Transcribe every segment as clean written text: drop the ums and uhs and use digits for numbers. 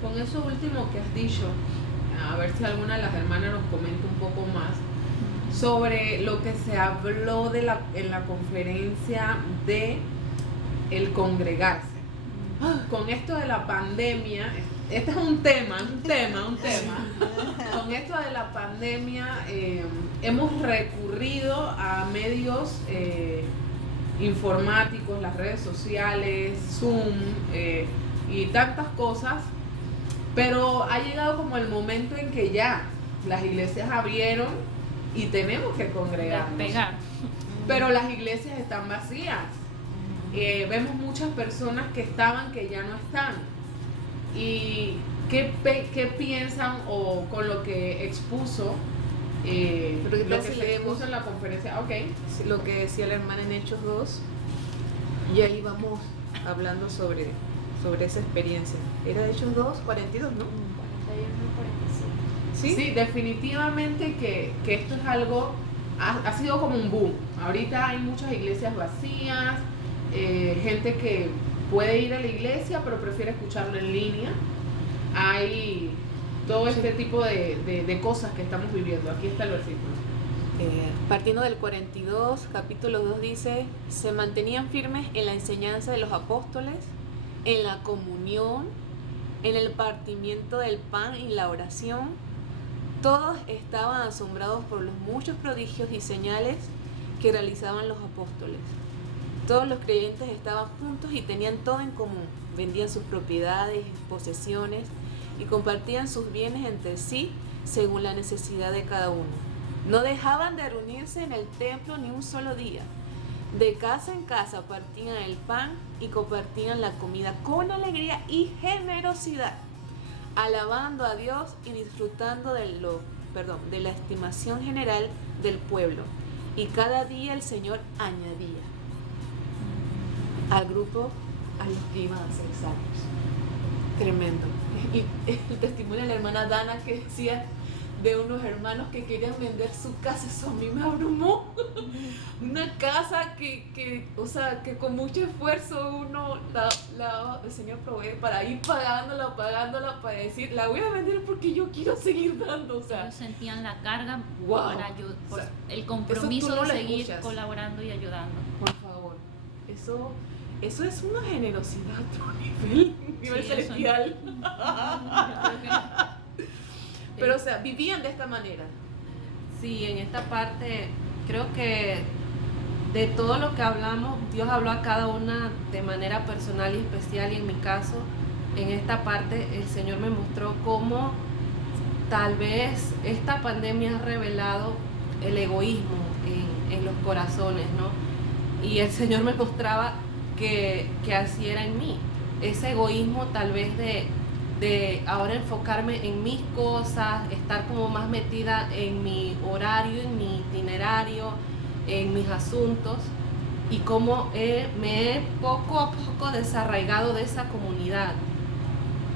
con eso último que has dicho, a ver si alguna de las hermanas nos comenta un poco más sobre lo que se habló en la conferencia de el congregarse. Con esto de la pandemia, este es un tema. Con esto de la pandemia hemos recurrido a medios informáticos, las redes sociales, Zoom y tantas cosas, pero ha llegado como el momento en que ya las iglesias abrieron y tenemos que congregarnos. Despegar. Pero las iglesias están vacías. Vemos muchas personas que estaban que ya no están. ¿Y qué piensan o con lo que expuso? Lo que se expuso en la conferencia. Ok. Lo que decía la hermana en Hechos 2, y ahí vamos hablando sobre esa experiencia. Era de Hechos 2, 42, ¿no? 41, 45. Sí, definitivamente que esto es algo, ha sido como un boom. Ahorita hay muchas iglesias vacías, gente que puede ir a la iglesia pero prefiere escucharlo en línea. Hay todo este tipo de cosas que estamos viviendo. Aquí está el versículo. Partiendo del 42, capítulo 2 dice: se mantenían firmes en la enseñanza de los apóstoles, en la comunión, en el partimiento del pan y la oración. Todos estaban asombrados por los muchos prodigios y señales que realizaban los apóstoles. Todos los creyentes estaban juntos y tenían todo en común. Vendían sus propiedades y posesiones y compartían sus bienes entre sí según la necesidad de cada uno. No dejaban de reunirse en el templo ni un solo día. De casa en casa partían el pan y compartían la comida con alegría y generosidad, alabando a Dios y disfrutando de la estimación general del pueblo. Y cada día el Señor añadía al grupo a los que iban a ser salvos. Tremendo. Y el testimonio de la hermana Dana que decía de unos hermanos que querían vender su casa, eso a mí me abrumó. Una casa que con mucho esfuerzo el Señor provee para ir pagándola, para decir, la voy a vender porque yo quiero seguir dando. O sea, ellos sentían la carga wow, por el compromiso no de seguir escuchas. Colaborando y ayudando. Por favor, eso es una generosidad a otro nivel celestial. Pero, o sea, vivían de esta manera. Sí, en esta parte creo que de todo lo que hablamos, Dios habló a cada una de manera personal y especial, y en mi caso, en esta parte, el Señor me mostró cómo tal vez esta pandemia ha revelado el egoísmo en los corazones, ¿no? Y el Señor me mostraba que así era en mí, ese egoísmo tal vez de ahora enfocarme en mis cosas, estar como más metida en mi horario, en mi itinerario, en mis asuntos, y cómo me he poco a poco desarraigado de esa comunidad.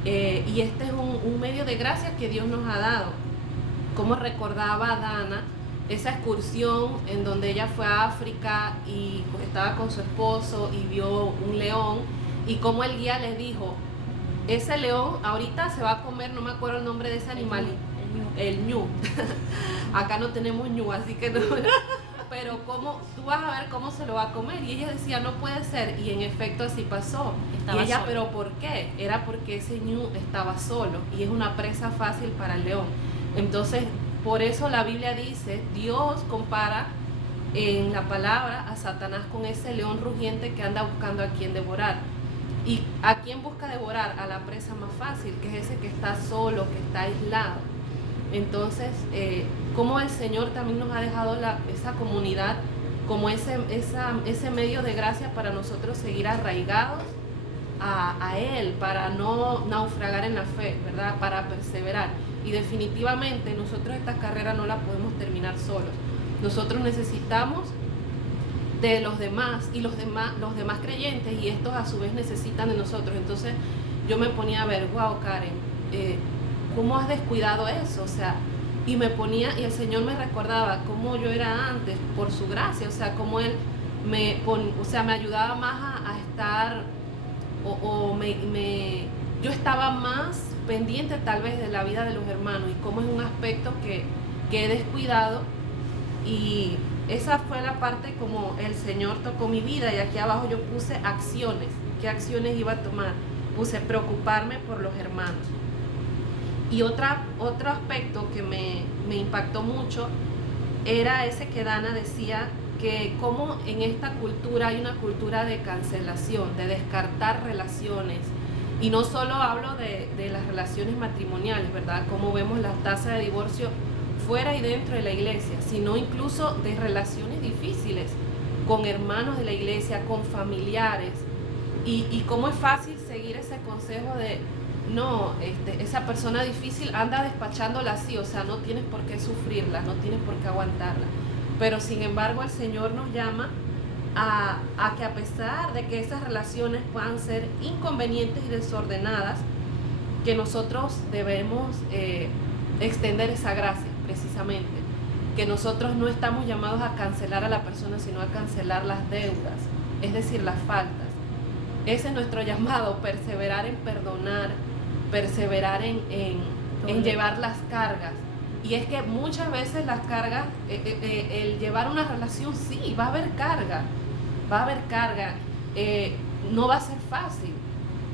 Y este es un medio de gracia que Dios nos ha dado. Como recordaba a Dana, esa excursión en donde ella fue a África y pues estaba con su esposo y vio un león, y como el guía le dijo, ese león ahorita se va a comer, no me acuerdo el nombre de ese animal, el ñu. Acá no tenemos ñu, así que no. Pero tú vas a ver cómo se lo va a comer. Y ella decía, no puede ser. Y en efecto así pasó. Estaba y ella, solo. ¿pero por qué? Era porque ese ñu estaba solo y es una presa fácil para el león. Entonces, por eso la Biblia dice, Dios compara en la palabra a Satanás con ese león rugiente que anda buscando a quien devorar. ¿Y a quién busca devorar? A la presa más fácil, que es ese que está solo, que está aislado. Entonces, como el Señor también nos ha dejado esa comunidad como ese medio de gracia para nosotros seguir arraigados a Él, para no naufragar en la fe, ¿verdad? Para perseverar. Y definitivamente nosotros esta carrera no la podemos terminar solos. Nosotros necesitamos de los demás y los demás creyentes, y estos a su vez necesitan de nosotros. Entonces yo me ponía a ver, wow, Karen, ¿cómo has descuidado eso? O sea, y el Señor me recordaba cómo yo era antes por su gracia, o sea, cómo Él me ayudaba más a estar, yo estaba más pendiente tal vez de la vida de los hermanos y cómo es un aspecto que he descuidado. Y esa fue la parte como el Señor tocó mi vida, y aquí abajo yo puse acciones. ¿Qué acciones iba a tomar? Puse preocuparme por los hermanos. Y otro aspecto que me impactó mucho era ese que Dana decía, que como en esta cultura hay una cultura de cancelación, de descartar relaciones. Y no solo hablo de las relaciones matrimoniales, ¿verdad? Como vemos la tasa de divorcio fuera y dentro de la iglesia, sino incluso de relaciones difíciles con hermanos de la iglesia, con familiares. Y cómo es fácil seguir ese consejo de, no, esa persona difícil anda despachándola así, o sea, no tienes por qué sufrirla, no tienes por qué aguantarla. Pero sin embargo el Señor nos llama a que, a pesar de que esas relaciones puedan ser inconvenientes y desordenadas, que nosotros debemos extender esa gracia, precisamente, que nosotros no estamos llamados a cancelar a la persona, sino a cancelar las deudas, es decir, las faltas. Ese es nuestro llamado, perseverar en perdonar, perseverar en llevar las cargas. Y es que muchas veces las cargas, el llevar una relación, sí, va a haber carga, no va a ser fácil,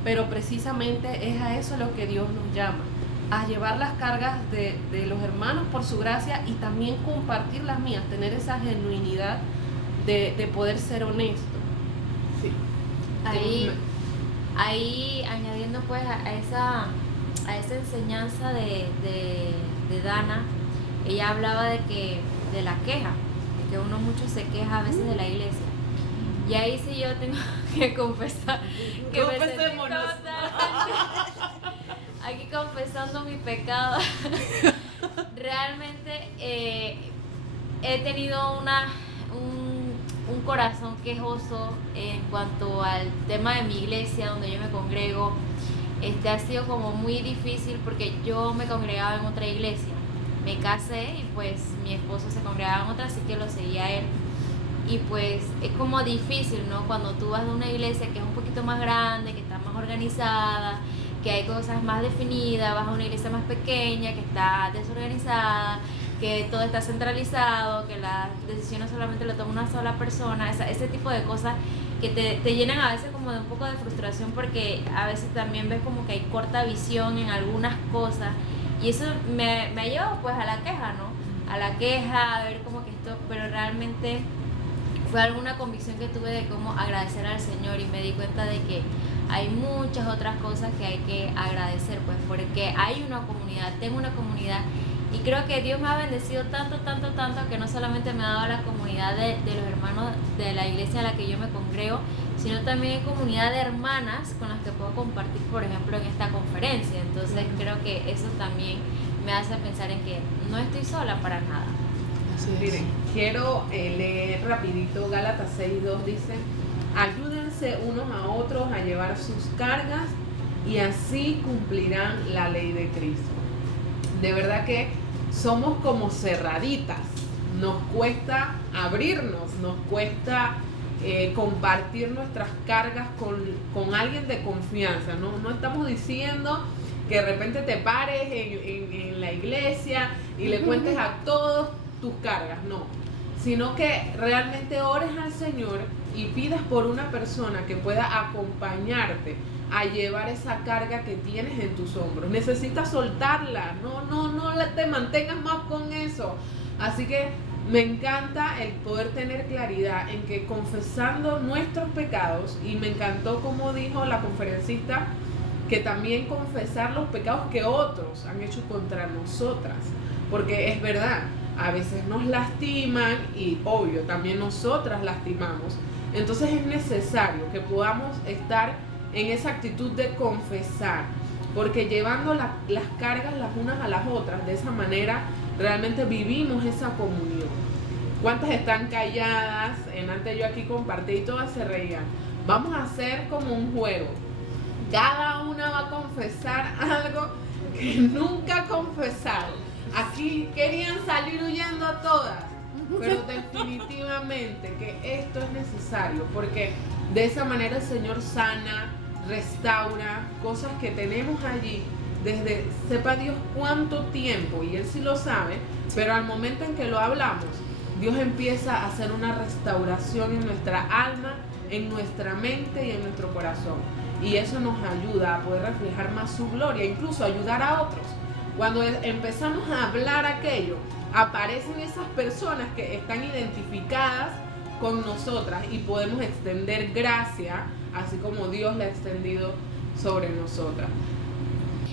pero precisamente es a eso lo que Dios nos llama, a llevar las cargas de los hermanos por su gracia, y también compartir las mías, tener esa genuinidad de poder ser honesto. Sí. Ahí añadiendo pues a esa enseñanza de Dana, ella hablaba de la queja, de que uno mucho se queja a veces de la iglesia. Y ahí sí yo tengo que confesar que me sentí totalmente aquí confesando mi pecado. Realmente he tenido un corazón quejoso en cuanto al tema de mi iglesia donde yo me congrego. Ha sido como muy difícil porque yo me congregaba en otra iglesia, me casé y pues mi esposo se congregaba en otra, así que lo seguía a él. Y pues es como difícil, ¿no? Cuando tú vas de una iglesia que es un poquito más grande, que está más organizada, que hay cosas más definidas, vas a una iglesia más pequeña, que está desorganizada, que todo está centralizado, que las decisiones solamente lo toma una sola persona, ese tipo de cosas que te llenan a veces como de un poco de frustración, porque a veces también ves como que hay corta visión en algunas cosas, y eso me ha llevado pues a la queja, ¿no? A la queja, a ver como que esto, pero realmente fue alguna convicción que tuve de cómo agradecer al Señor, y me di cuenta de que hay muchas otras cosas que hay que agradecer, pues porque hay una comunidad, tengo una comunidad, y creo que Dios me ha bendecido tanto, que no solamente me ha dado la comunidad de los hermanos de la iglesia a la que yo me congrego, sino también hay comunidad de hermanas con las que puedo compartir, por ejemplo, en esta conferencia. Entonces creo que eso también me hace pensar en que no estoy sola para nada. Así es. Miren, quiero leer rapidito Gálatas 6:2, dice: ayúdense unos a otros a llevar sus cargas y así cumplirán la ley de Cristo. De verdad que somos como cerraditas, nos cuesta abrirnos, nos cuesta compartir nuestras cargas con alguien de confianza. No estamos diciendo que de repente te pares en la iglesia y le cuentes a todos tus cargas, no, sino que realmente ores al Señor y pidas por una persona que pueda acompañarte a llevar esa carga que tienes en tus hombros. Necesitas soltarla, no te mantengas más con eso. Así que me encanta el poder tener claridad en que confesando nuestros pecados, y me encantó como dijo la conferencista, que también confesar los pecados que otros han hecho contra nosotras, porque es verdad, a veces nos lastiman y obvio, también nosotras lastimamos. Entonces es necesario que podamos estar en esa actitud de confesar, porque llevando las cargas las unas a las otras, de esa manera realmente vivimos esa comunión. ¿Cuántas están calladas? Antes yo aquí compartí y todas se reían. Vamos a hacer como un juego. Cada una va a confesar algo que nunca confesaron. Aquí querían salir huyendo a todas, pero definitivamente que esto es necesario, porque de esa manera el Señor sana, restaura cosas que tenemos allí desde sepa Dios cuánto tiempo, y Él sí lo sabe, pero al momento en que lo hablamos, Dios empieza a hacer una restauración en nuestra alma, en nuestra mente y en nuestro corazón. Y eso nos ayuda a poder reflejar más su gloria, incluso ayudar a otros. Cuando empezamos a hablar aquello, aparecen esas personas que están identificadas con nosotras y podemos extender gracia, así como Dios la ha extendido sobre nosotras.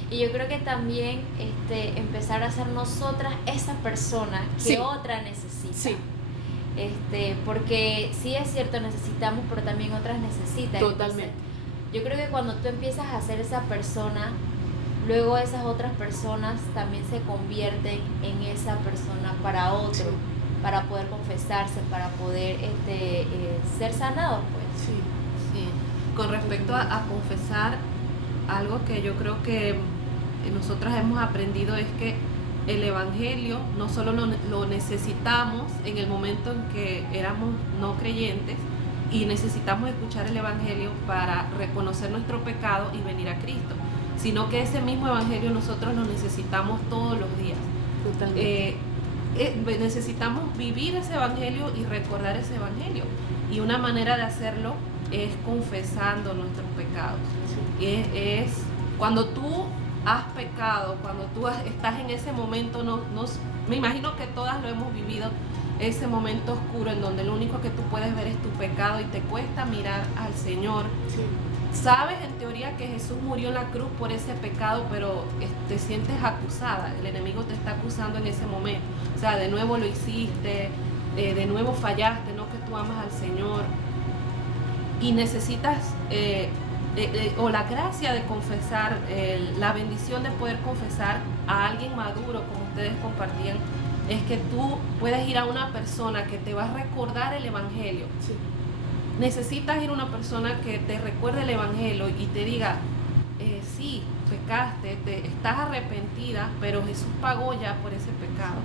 Y yo creo que también empezar a ser nosotras esa persona que Sí. otra necesita. Sí. Porque sí es cierto, necesitamos, pero también otras necesitan. Totalmente. Entonces, yo creo que cuando tú empiezas a ser esa persona, luego esas otras personas también se convierten en esa persona para otro, Sí. para poder confesarse, para poder ser sanados, pues. Sí. Sí. Con respecto a confesar, algo que yo creo que nosotras hemos aprendido es que el Evangelio no solo lo necesitamos en el momento en que éramos no creyentes y necesitamos escuchar el Evangelio para reconocer nuestro pecado y venir a Cristo, sino que ese mismo Evangelio nosotros lo necesitamos todos los días. Totalmente. Necesitamos vivir ese Evangelio y recordar ese Evangelio, y una manera de hacerlo es confesando nuestros pecados. Es cuando tú has pecado, cuando tú estás en ese momento, me imagino que todas lo hemos vivido, ese momento oscuro en donde lo único que tú puedes ver es tu pecado y te cuesta mirar al Señor. Sí. Sabes en teoría que Jesús murió en la cruz por ese pecado, pero te sientes acusada, el enemigo te está acusando en ese momento. O sea, de nuevo lo hiciste, de nuevo fallaste, no que tú amas al Señor. Y necesitas o la gracia de confesar, la bendición de poder confesar a alguien maduro, como ustedes compartían, es que tú puedes ir a una persona que te va a recordar el Evangelio. Sí. Necesitas ir a una persona que te recuerde el Evangelio y te diga, sí, pecaste, estás arrepentida, pero Jesús pagó ya por ese pecado.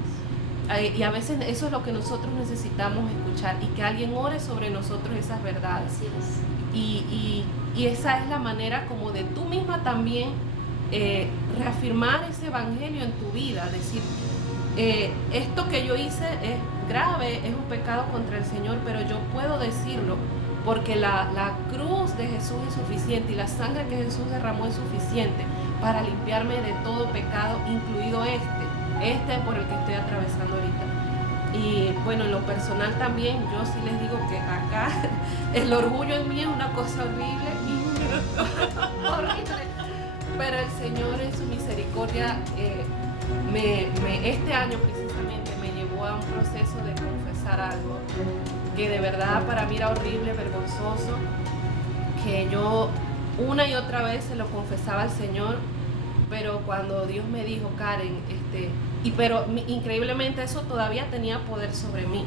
Y a veces eso es lo que nosotros necesitamos escuchar, y que alguien ore sobre nosotros esas verdades. Así es. Y esa es la manera como de tú misma también reafirmar ese Evangelio en tu vida, decir, esto que yo hice es grave, es un pecado contra el Señor, pero yo puedo decirlo porque la cruz de Jesús es suficiente y la sangre que Jesús derramó es suficiente para limpiarme de todo pecado, incluido este por el que estoy atravesando ahorita. Y bueno, en lo personal también, yo sí les digo que acá el orgullo en mí es una cosa horrible, horrible, pero el Señor en su misericordia este año precisamente me llevó a un proceso de confesar algo que de verdad para mí era horrible, vergonzoso, que yo una y otra vez se lo confesaba al Señor, pero cuando Dios me dijo, Karen, pero increíblemente eso todavía tenía poder sobre mí.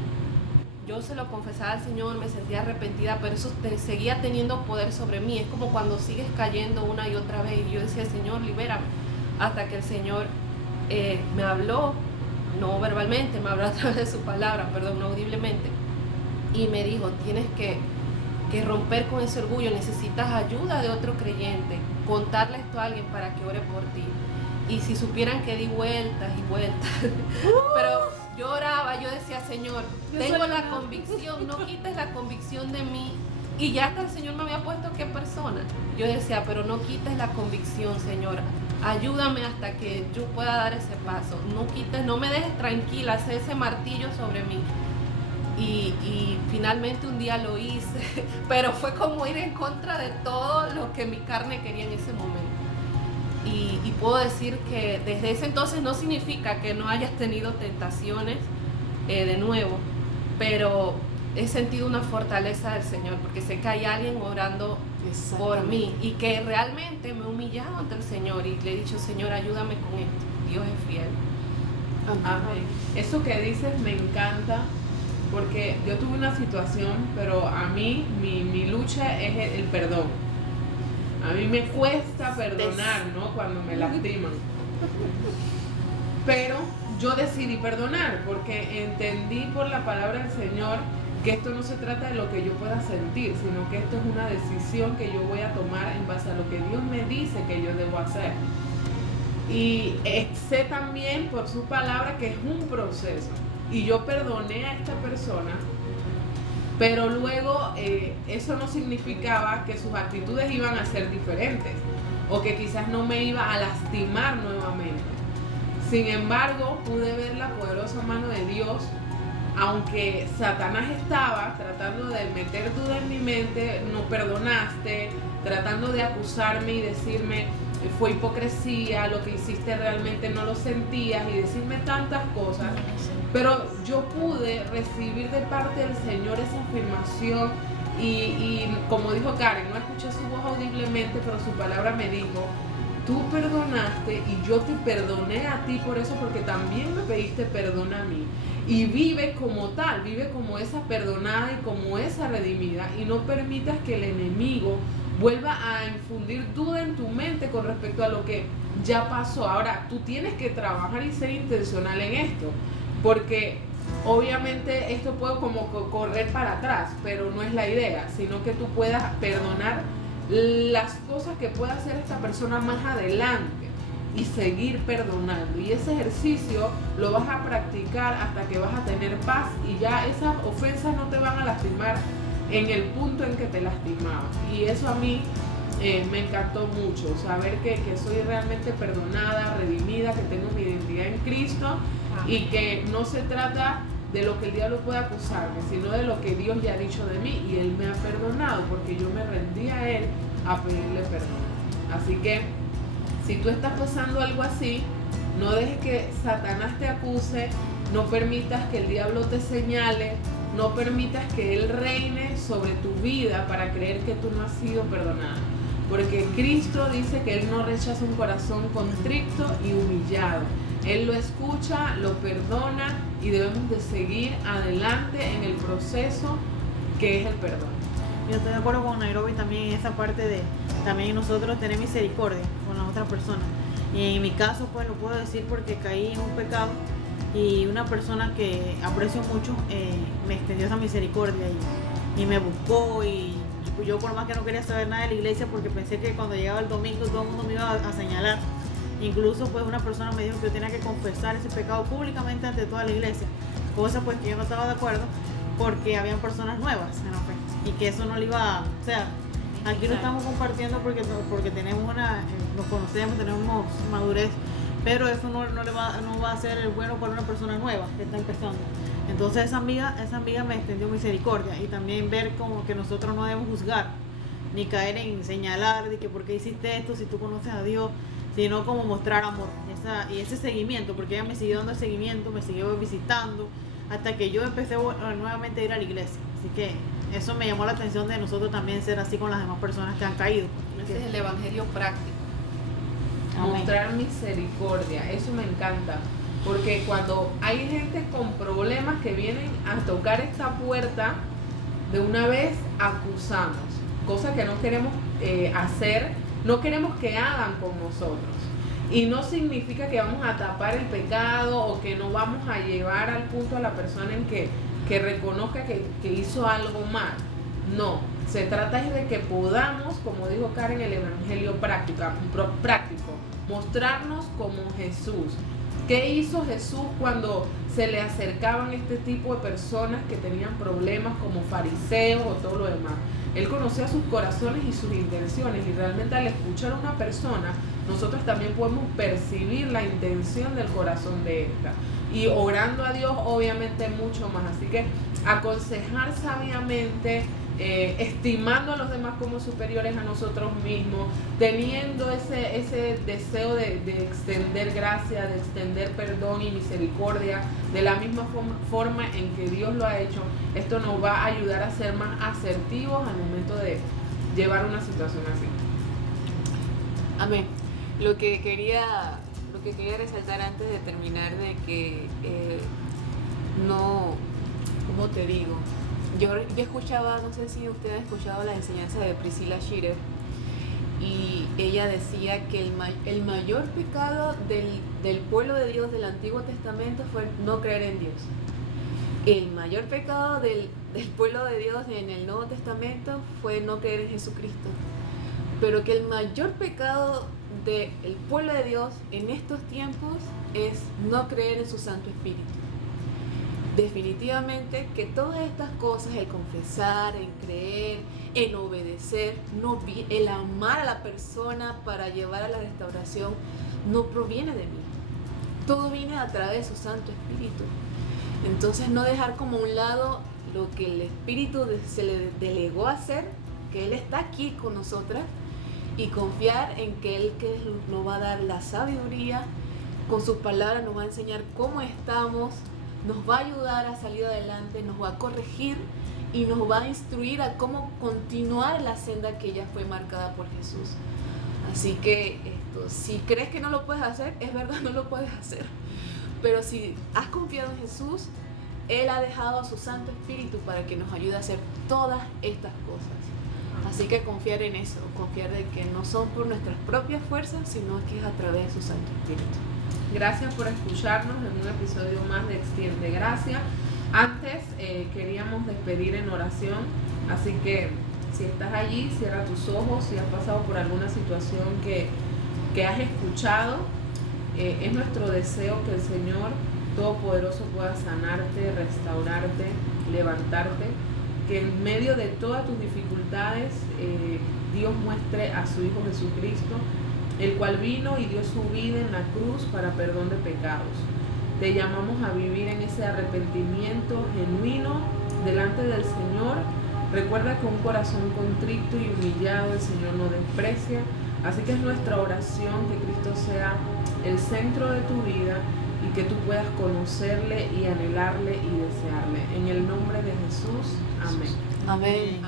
Yo se lo confesaba al Señor, me sentía arrepentida, pero eso seguía teniendo poder sobre mí. Es como cuando sigues cayendo una y otra vez, y yo decía, Señor, libérame, hasta que el Señor me habló, no verbalmente, me habló a través de su palabra, perdón, no audiblemente, y me dijo, tienes que romper con ese orgullo, necesitas ayuda de otro creyente, contarle esto a alguien para que ore por ti. Y si supieran que di vueltas y vueltas, pero yo oraba, yo decía, Señor, tengo la convicción, no quites la convicción de mí. Y ya hasta el Señor me había puesto qué persona. Yo decía, pero no quites la convicción, Señor. Ayúdame hasta que yo pueda dar ese paso. No quites, no me dejes tranquila, haz ese martillo sobre mí. Y finalmente un día lo hice, pero fue como ir en contra de todo lo que mi carne quería en ese momento. Y puedo decir que desde ese entonces no significa que no hayas tenido tentaciones de nuevo, pero he sentido una fortaleza del Señor, porque sé que hay alguien orando por mí y que realmente me he humillado ante el Señor y le he dicho, Señor, ayúdame con esto. Dios es fiel. Amén. Eso que dices me encanta, porque yo tuve una situación, pero a mí mi lucha es el perdón. A mí me cuesta perdonar, ¿no? Cuando me lastiman. Pero yo decidí perdonar porque entendí por la palabra del Señor que esto no se trata de lo que yo pueda sentir, sino que esto es una decisión que yo voy a tomar en base a lo que Dios me dice que yo debo hacer. Y sé también por su palabra que es un proceso. Y yo perdoné a esta persona, pero luego eso no significaba que sus actitudes iban a ser diferentes o que quizás no me iba a lastimar nuevamente. Sin embargo, pude ver la poderosa mano de Dios, aunque Satanás estaba tratando de meter duda en mi mente, no perdonaste, tratando de acusarme y decirme fue hipocresía, lo que hiciste realmente no lo sentías y decirme tantas cosas. Pero yo pude recibir de parte del Señor esa afirmación y como dijo Karen, no escuché su voz audiblemente, pero su palabra me dijo, tú perdonaste y yo te perdoné a ti por eso, porque también me pediste perdón a mí. Y vive como tal, vive como esa perdonada y como esa redimida, y no permitas que el enemigo vuelva a infundir duda en tu mente con respecto a lo que ya pasó. Ahora, tú tienes que trabajar y ser intencional en esto, porque obviamente esto puede como correr para atrás, pero no es la idea, sino que tú puedas perdonar las cosas que pueda hacer esta persona más adelante y seguir perdonando. Y ese ejercicio lo vas a practicar hasta que vas a tener paz y ya esas ofensas no te van a lastimar en el punto en que te lastimaban. Y eso a mí me encantó mucho, saber que soy realmente perdonada, redimida, que tengo mi identidad en Cristo y que no se trata de lo que el diablo puede acusarme, sino de lo que Dios ya ha dicho de mí, y Él me ha perdonado porque yo me rendí a Él a pedirle perdón. Así que si tú estás pasando algo así, no dejes que Satanás te acuse, no permitas que el diablo te señale, no permitas que Él reine sobre tu vida para creer que tú no has sido perdonada. Porque Cristo dice que Él no rechaza un corazón contrito y humillado. Él lo escucha, lo perdona y debemos de seguir adelante en el proceso que es el perdón. Yo estoy de acuerdo con Nairobi también en esa parte de también nosotros tener misericordia con las otras personas. Y en mi caso pues lo puedo decir porque caí en un pecado y una persona que aprecio mucho me extendió esa misericordia y me buscó, y yo por más que no quería saber nada de la iglesia porque pensé que cuando llegaba el domingo todo el mundo me iba a señalar. Incluso pues una persona me dijo que yo tenía que confesar ese pecado públicamente ante toda la iglesia, cosa pues que yo no estaba de acuerdo porque habían personas nuevas en la fe y que eso no le iba a, o sea, aquí lo estamos compartiendo porque tenemos nos conocemos, tenemos madurez, pero eso no va a ser bueno para una persona nueva que está empezando. Entonces esa amiga me extendió misericordia, y también ver como que nosotros no debemos juzgar ni caer en señalar de que por qué hiciste esto si tú conoces a Dios, sino como mostrar amor y ese seguimiento, porque ella me siguió dando el seguimiento, me siguió visitando hasta que yo empecé nuevamente a ir a la iglesia. Así que eso me llamó la atención de nosotros también ser así con las demás personas que han caído. Ese es el evangelio práctico. Amén. Mostrar misericordia, eso me encanta, porque cuando hay gente con problemas que vienen a tocar esta puerta, de una vez acusamos, cosa que no queremos hacer. No queremos que hagan con nosotros. Y no significa que vamos a tapar el pecado o que no vamos a llevar al punto a la persona en que reconozca que hizo algo mal. No, se trata de que podamos, como dijo Karen, el evangelio práctico, mostrarnos como Jesús. ¿Qué hizo Jesús cuando se le acercaban este tipo de personas que tenían problemas como fariseos o todo lo demás? Él conocía sus corazones y sus intenciones, y realmente al escuchar a una persona, nosotros también podemos percibir la intención del corazón de esta. Y orando a Dios, obviamente, mucho más. Así que aconsejar sabiamente, estimando a los demás como superiores a nosotros mismos, teniendo ese deseo de extender gracia, de extender perdón y misericordia de la misma forma en que Dios lo ha hecho. Esto nos va a ayudar a ser más asertivos al momento de llevar una situación así. Amén. Lo que quería resaltar antes de terminar, de que no, ¿cómo te digo? Yo escuchaba, no sé si ustedes han escuchado la enseñanza de Priscilla Shirer, y ella decía que el mayor pecado del pueblo de Dios del Antiguo Testamento fue no creer en Dios. El mayor pecado del pueblo de Dios en el Nuevo Testamento fue no creer en Jesucristo. Pero que el mayor pecado ante el pueblo de Dios en estos tiempos es no creer en su Santo Espíritu. Definitivamente que todas estas cosas, el confesar, el creer, el obedecer, el amar a la persona para llevar a la restauración, no proviene de mí. Todo viene a través de su Santo Espíritu. Entonces no dejar como a un lado lo que el Espíritu se le delegó a hacer, que Él está aquí con nosotras, y confiar en que Él que nos va a dar la sabiduría, con sus palabras nos va a enseñar cómo estamos, nos va a ayudar a salir adelante, nos va a corregir y nos va a instruir a cómo continuar la senda que ya fue marcada por Jesús. Así que si crees que no lo puedes hacer, es verdad, no lo puedes hacer. Pero si has confiado en Jesús, Él ha dejado a su Santo Espíritu para que nos ayude a hacer todas estas cosas. Así que confiar en eso, confiar de que no son por nuestras propias fuerzas, sino que es a través de su Santo Espíritu. Gracias por escucharnos en un episodio más de Extiende Gracia. Antes queríamos despedir en oración, así que si estás allí, cierra tus ojos. Si has pasado por alguna situación que has escuchado, es nuestro deseo que el Señor Todopoderoso pueda sanarte, restaurarte, levantarte, que en medio de todas tus dificultades Dios muestre a su Hijo Jesucristo, el cual vino y dio su vida en la cruz para perdón de pecados. Te llamamos a vivir en ese arrepentimiento genuino delante del Señor. Recuerda que un corazón contrito y humillado el Señor no desprecia. Así que es nuestra oración que Cristo sea el centro de tu vida y que tú puedas conocerle y anhelarle y desearle. En el nombre de Jesús, amén. Amén.